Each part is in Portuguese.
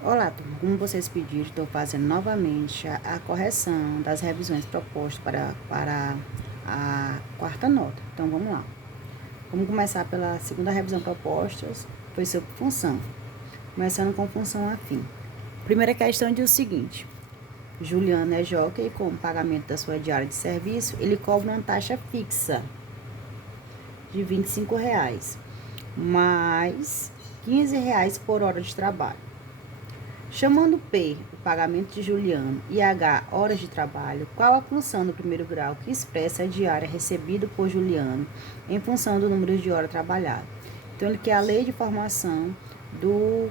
Olá, turma. Como vocês pediram, estou fazendo novamente a correção das revisões propostas para a quarta nota. Então, vamos lá. Vamos começar pela segunda revisão proposta, foi sobre função. Começando com função afim. Primeira questão diz o seguinte. Juliano é jockey, com o pagamento da sua diária de serviço, ele cobra uma taxa fixa de R$ 25, mais R$ 15 por hora de trabalho. Chamando P, o pagamento de Juliano, e H, horas de trabalho, qual a função do primeiro grau que expressa a diária recebida por Juliano em função do número de horas trabalhadas? Então, ele quer a lei de formação do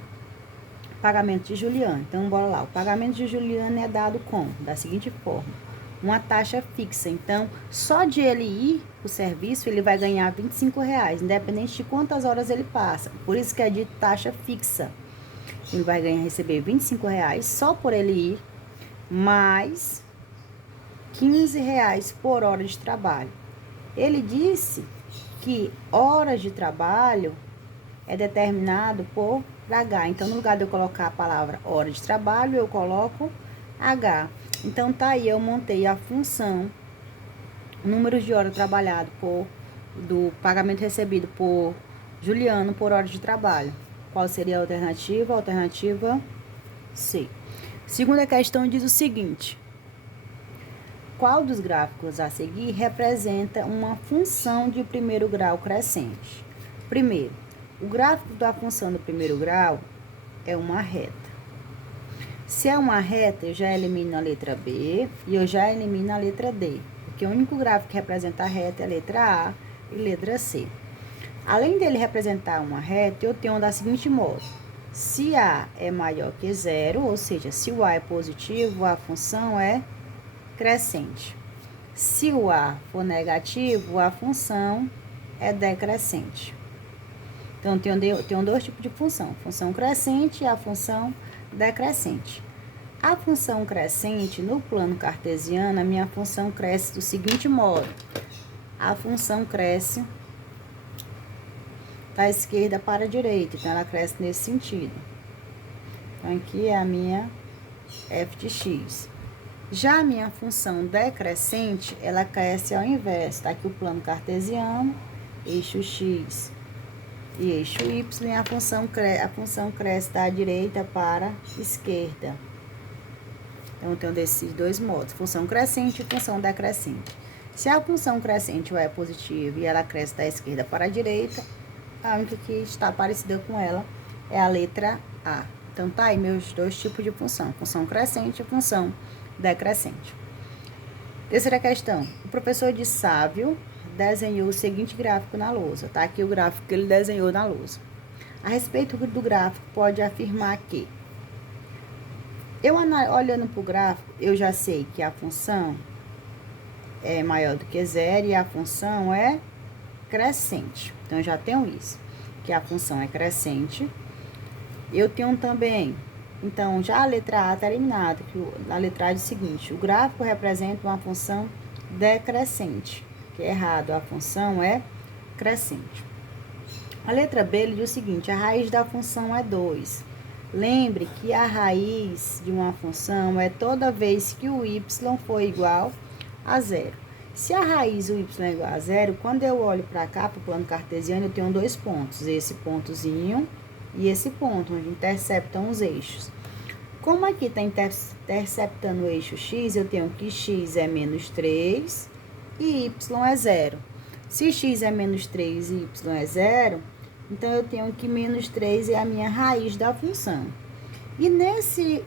pagamento de Juliano. Então, bora lá. O pagamento de Juliano é dado como? Da seguinte forma. Uma taxa fixa. Então, só de ele ir para o serviço, ele vai ganhar R$ 25, independente de quantas horas ele passa. Por isso que é de taxa fixa. Ele vai receber R$ 25 só por ele ir, mais R$ 15 por hora de trabalho. Ele disse que horas de trabalho é determinado por H. Então, no lugar de eu colocar a palavra hora de trabalho, eu coloco H. Então, tá aí, eu montei a função números de hora trabalhado do pagamento recebido por Juliano por hora de trabalho. Qual seria a alternativa? A alternativa C. Segunda questão diz o seguinte. Qual dos gráficos a seguir representa uma função de primeiro grau crescente? Primeiro, o gráfico da função do primeiro grau é uma reta. Se é uma reta, eu já elimino a letra B e eu já elimino a letra D, porque o único gráfico que representa a reta é a letra A e letra C. Além dele representar uma reta, eu tenho da seguinte modo. Se A é maior que zero, ou seja, se o A é positivo, a função é crescente. Se o A for negativo, a função é decrescente. Então, tenho dois tipos de função. Função crescente e a função decrescente. A função crescente, no plano cartesiano, a minha função cresce do seguinte modo. A função cresce da esquerda para a direita, então ela cresce nesse sentido. Então, aqui é a minha f de x. Já a minha função decrescente, ela cresce ao inverso. Está aqui o plano cartesiano, eixo x e eixo y, e a função cresce da direita para a esquerda. Então, eu tenho desses dois modos, função crescente e função decrescente. Se a função crescente é positiva e ela cresce da esquerda para a direita, a única que está parecida com ela é a letra A. Então, tá aí meus dois tipos de função. Função crescente e função decrescente. Terceira questão. O professor de Sávio desenhou o seguinte gráfico na lousa. Tá aqui o gráfico que ele desenhou na lousa. A respeito do gráfico, pode afirmar que olhando para o gráfico, eu já sei que a função é maior do que zero e a função é crescente. Então, eu já tenho isso, que a função é crescente. Eu tenho também, então, já a letra A está eliminada, que a letra A diz o seguinte, o gráfico representa uma função decrescente, que é errado, a função é crescente. A letra B, ele diz o seguinte, a raiz da função é 2. Lembre que a raiz de uma função é toda vez que o y for igual a zero. Se a raiz do y é igual a zero, quando eu olho para cá, para o plano cartesiano, eu tenho dois pontos. Esse pontozinho e esse ponto, onde interceptam os eixos. Como aqui está interceptando o eixo x, eu tenho que x é menos 3 e y é zero. Se x é menos 3 e y é zero, então eu tenho que menos 3 é a minha raiz da função. E nesse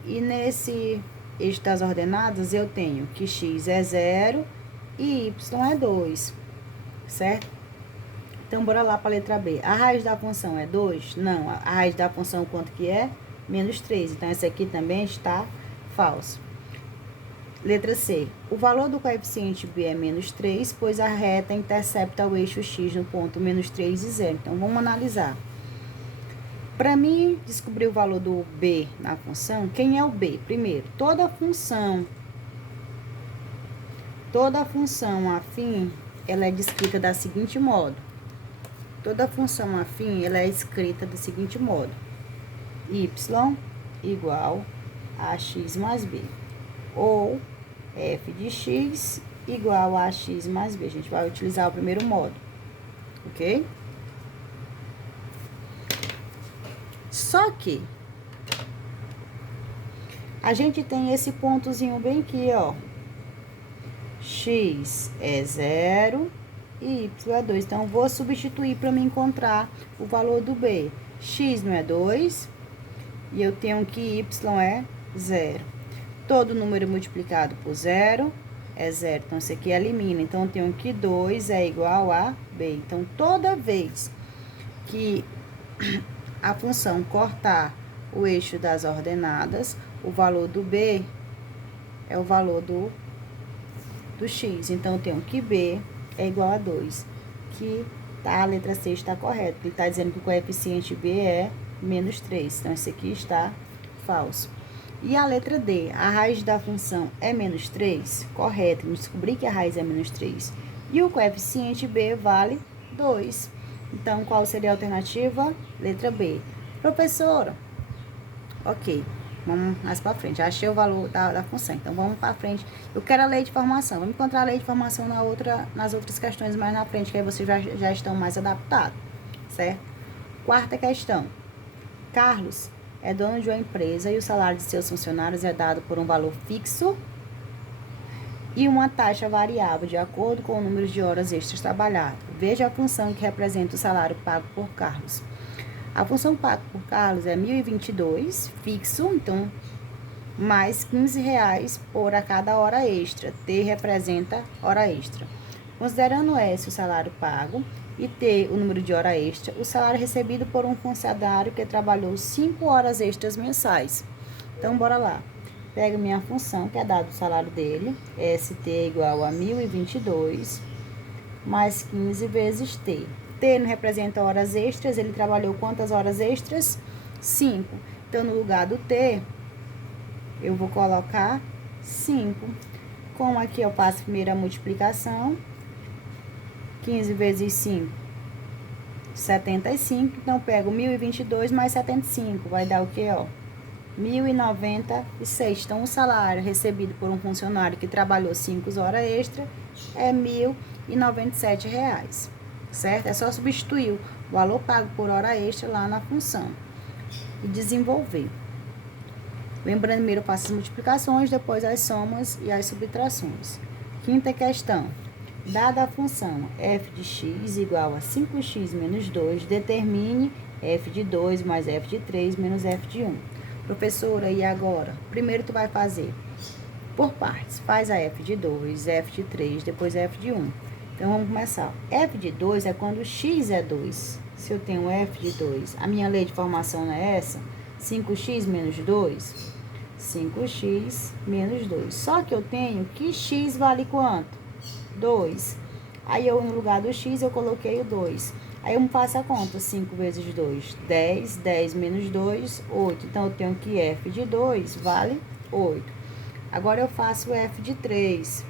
eixo das ordenadas, eu tenho que x é zero e y é 2, certo? Então, bora lá para a letra B. A raiz da função é 2? Não, a raiz da função quanto que é? Menos 3. Então, essa aqui também está falso. Letra C. O valor do coeficiente B é menos 3, pois a reta intercepta o eixo x no ponto menos 3 e 0. Então, vamos analisar. Para mim, descobrir o valor do B na função, quem é o B? Primeiro, toda função afim, ela é descrita da seguinte modo. Toda função afim, ela é escrita do seguinte modo. Y igual a x mais b. Ou f de x igual a x mais b. A gente vai utilizar o primeiro modo, ok? Só que a gente tem esse pontozinho bem aqui, ó. X é 0 e y é 2. Então, vou substituir para me encontrar o valor do b. X não é 2 e eu tenho que y é 0. Todo número multiplicado por 0 é 0. Então, isso aqui elimina. Então, eu tenho que 2 é igual a b. Então, toda vez que a função cortar o eixo das ordenadas, o valor do b é o valor do x. Então, eu tenho que b é igual a 2. Que a letra C está correta. Ele está dizendo que o coeficiente b é menos 3. Então, esse aqui está falso. E a letra D, a raiz da função é menos 3? Correto. Eu descobri que a raiz é menos 3. E o coeficiente b vale 2. Então, qual seria a alternativa? Letra B. Professora, ok, vamos mais para frente. Achei o valor da função, então vamos para frente. Eu quero a lei de formação. Vamos encontrar a lei de formação nas outras questões mais na frente, que aí vocês já estão mais adaptados, certo? Quarta questão. Carlos é dono de uma empresa e o salário de seus funcionários é dado por um valor fixo e uma taxa variável, de acordo com o número de horas extras trabalhadas. Veja a função que representa o salário pago por Carlos. A função paga por Carlos é 1.022, fixo, então, mais R$15 por a cada hora extra. T representa hora extra. Considerando S o salário pago e T o número de hora extra, o salário recebido por um funcionário que trabalhou 5 horas extras mensais. Então, bora lá. Pego minha função, que é dado o salário dele, ST é igual a 1.022, mais 15 vezes T. T não representa horas extras, ele trabalhou quantas horas extras? 5. Então, no lugar do T, eu vou colocar 5. Como aqui eu faço primeiro a multiplicação, 15 vezes 5, 75. Então, eu pego 1.022 mais 75, vai dar o quê, ó? 1.096. Então, o salário recebido por um funcionário que trabalhou 5 horas extra é R$1.097, certo? É só substituir o valor pago por hora extra lá na função e desenvolver. Lembrando, primeiro eu faço as multiplicações, depois as somas e as subtrações. Quinta questão. Dada a função f de x igual a 5x menos 2, determine f de 2 mais f de 3 menos f de 1. Professora, e agora? Primeiro tu vai fazer por partes. Faz a f de 2, f de 3, depois f de 1. Então, vamos começar. F de 2 é quando x é 2. Se eu tenho f de 2, a minha lei de formação não é essa? 5x menos 2? 5x menos 2. Só que eu tenho que x vale quanto? 2. Aí, no lugar do x, eu coloquei o 2. Aí, eu faço a conta. 5 vezes 2, 10. 10 menos 2, 8. Então, eu tenho que f de 2 vale 8. Agora, eu faço o f de 3.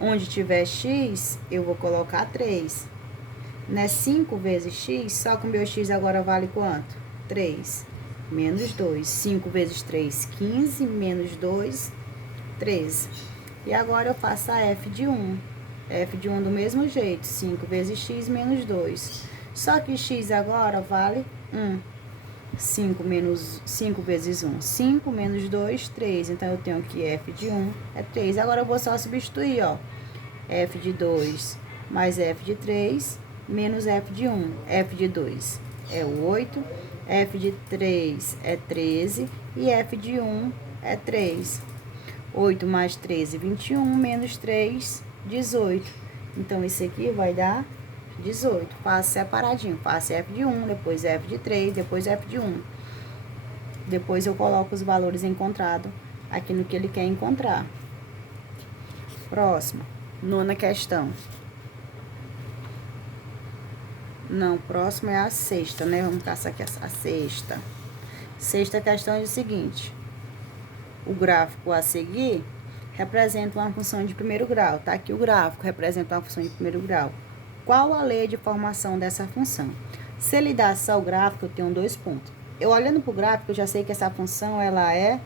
Onde tiver x, eu vou colocar 3. Né? 5 vezes x, só que o meu x agora vale quanto? 3. Menos 2. 5 vezes 3, 15. Menos 2, 13. E agora eu faço a f de 1. F de 1 do mesmo jeito. 5 vezes x menos 2. Só que x agora vale 1. 5 vezes 1, 5 menos 2, 3. Então, eu tenho que f de 1 é 3. Agora, eu vou só substituir, ó. F de 2 mais f de 3 menos f de 1. F de 2 é 8, f de 3 é 13 e f de 1 é 3. 8 mais 13, 21, menos 3, 18. Então, esse aqui vai dar 18. Faço separadinho. Faço f de 1, depois f de 3, depois f de 1. Depois eu coloco os valores encontrados aqui no que ele quer encontrar. Próximo. Nona questão. Não, próximo é a sexta, né? Vamos caçar aqui a sexta. Sexta questão é o seguinte. O gráfico a seguir representa uma função de primeiro grau. Tá aqui o gráfico, representa uma função de primeiro grau. Qual a lei de formação dessa função? Se ele dá só o gráfico, eu tenho 2 pontos. eu olhando para o gráfico, eu já sei que essa função, ela é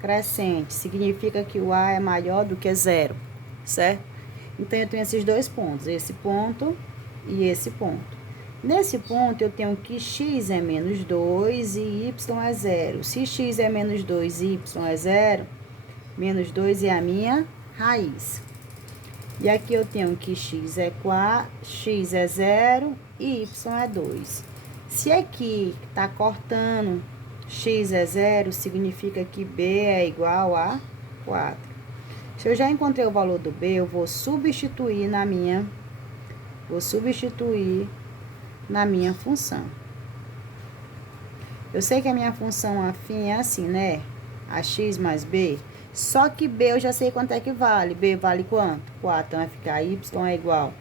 crescente. Significa que o A é maior do que zero, certo? Então, eu tenho esses dois pontos, esse ponto e esse ponto. Nesse ponto, eu tenho que x é menos 2 e y é zero. Se x é menos 2 e y é zero, menos 2 é a minha raiz. E aqui eu tenho que x é 4, x é 0 e y é 2. Se aqui tá cortando, x é 0, significa que b é igual a 4. Se eu já encontrei o valor do b, eu vou substituir na minha função. Eu sei que a minha função afim é assim, né? Ax mais b. Só que b eu já sei quanto é que vale. B vale quanto? 4. Então, vai ficar y é igual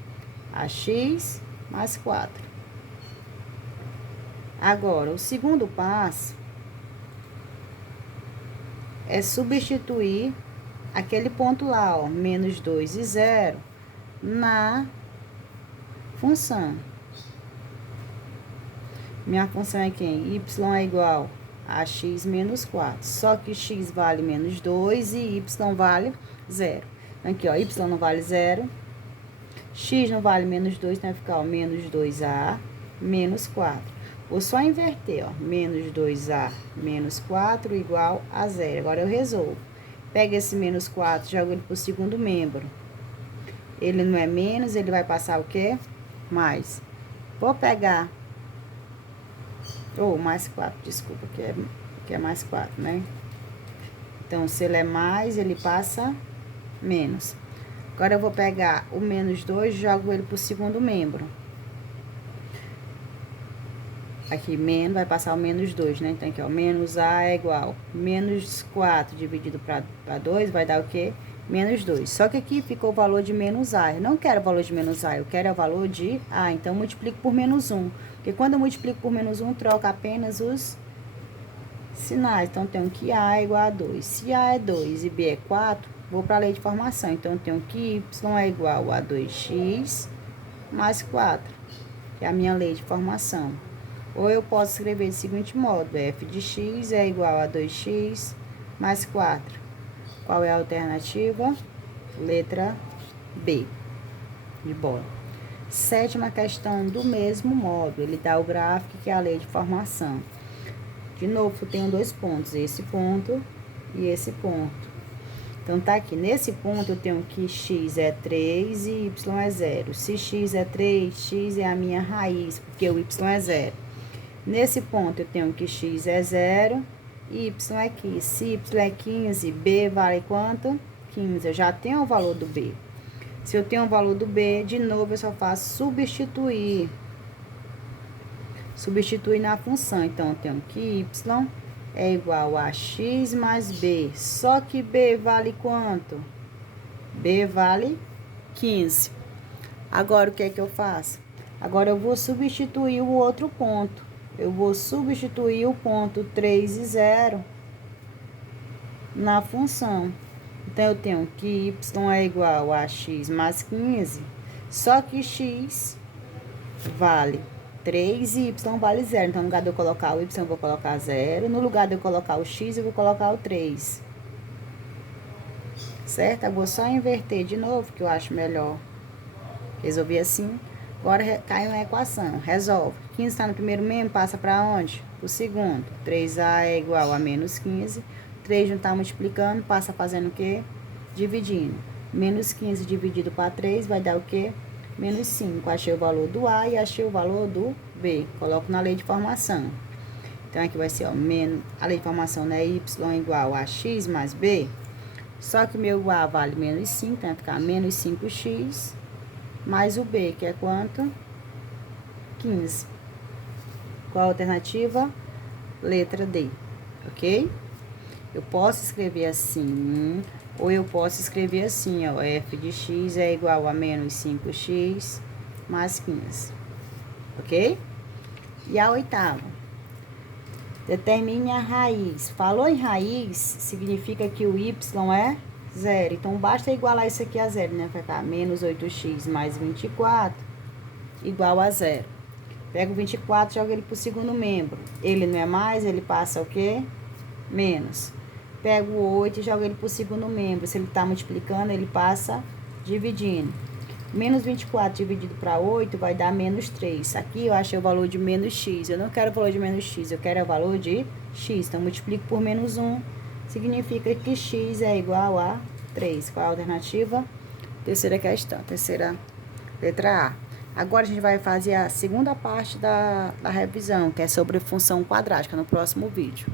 a x mais 4. Agora, o segundo passo é substituir aquele ponto lá, ó, menos 2 e 0, na função. Minha função é quem? Y é igual a x menos 4. Só que x vale menos 2 e y vale 0. Então, aqui, ó, y não vale 0. X não vale menos 2, então vai ficar, ó, menos 2a menos 4. Vou só inverter, ó, menos 2a menos 4 igual a 0. Agora, eu resolvo. Pega esse menos 4, jogo ele pro segundo membro. Ele não é menos, ele vai passar o quê? Mais. Vou pegar... Ou mais 4, desculpa, que é mais 4, né? Então, se ele é mais, ele passa menos. Agora, eu vou pegar o menos 2 e jogo ele pro segundo membro. Aqui, menos, vai passar o menos 2, né? Então, aqui, ó, menos A é igual. Menos 4 dividido para 2 vai dar o quê? Menos 2. Só que aqui ficou o valor de menos A. Eu não quero o valor de menos A, eu quero o valor de A. Então, eu multiplico por menos 1. Porque quando eu multiplico por menos 1, troca apenas os sinais. Então, eu tenho que A é igual a 2. Se A é 2 e B é 4, vou para a lei de formação. Então, eu tenho que Y é igual a 2x mais 4, que é a minha lei de formação. Ou eu posso escrever do seguinte modo: f de x é igual a 2x mais 4. Qual é a alternativa? Letra B, de bola. Sétima questão do mesmo modo. Ele dá o gráfico, que é a lei de formação. De novo, eu tenho dois pontos, esse ponto e esse ponto. Então, tá aqui. Nesse ponto, eu tenho que x é 3 e y é 0. Se x é 3, x é a minha raiz, porque o y é 0. Nesse ponto, eu tenho que x é 0 e y é 15. Se y é 15, b vale quanto? 15. Eu já tenho o valor do b. Se eu tenho o valor do b, de novo, eu só faço substituir. Substituir na função. Então, eu tenho que y é igual a x mais b. Só que b vale quanto? B vale 15. Agora, o que é que eu faço? Agora, eu vou substituir o outro ponto. Eu vou substituir o ponto 3 e 0 na função. Então, eu tenho que y é igual a x mais 15, só que x vale 3 e y vale 0. Então, no lugar de eu colocar o y, eu vou colocar 0. No lugar de eu colocar o x, eu vou colocar o 3. Certo? Eu vou só inverter de novo, que eu acho melhor. Resolvi assim. Agora, cai uma equação. Resolve. 15 está no primeiro membro, passa para onde? O segundo. 3a é igual a menos 15. 3 não está multiplicando, passa fazendo o quê? Dividindo. Menos 15 dividido para 3 vai dar o quê? Menos 5. Achei o valor do A e achei o valor do B. Coloco na lei de formação. Então, aqui vai ser, ó, a lei de formação, né? Y igual a x mais B. Só que meu A vale menos 5, então vai ficar menos 5x mais o B, que é quanto? 15. Qual a alternativa? Letra D, ok? Eu posso escrever assim, ou eu posso escrever assim, ó, f de x é igual a menos 5x mais 15, ok? E a oitava, determine a raiz. Falou em raiz, significa que o y é 0, então basta igualar isso aqui a 0, né? Vai ficar menos 8x mais 24 igual a 0. Pega o 24, joga ele pro segundo membro. Ele não é mais, ele passa o quê? Menos. Pega o 8 e joga ele pro segundo membro. Se ele tá multiplicando, ele passa dividindo. Menos 24 dividido para 8 vai dar menos 3. Aqui eu achei o valor de menos x. Eu não quero o valor de menos x, eu quero o valor de x. Então, multiplico por menos 1. Significa que x é igual a 3. Qual a alternativa? Terceira questão. Terceira letra A. Agora, a gente vai fazer a segunda parte da revisão, que é sobre função quadrática, no próximo vídeo.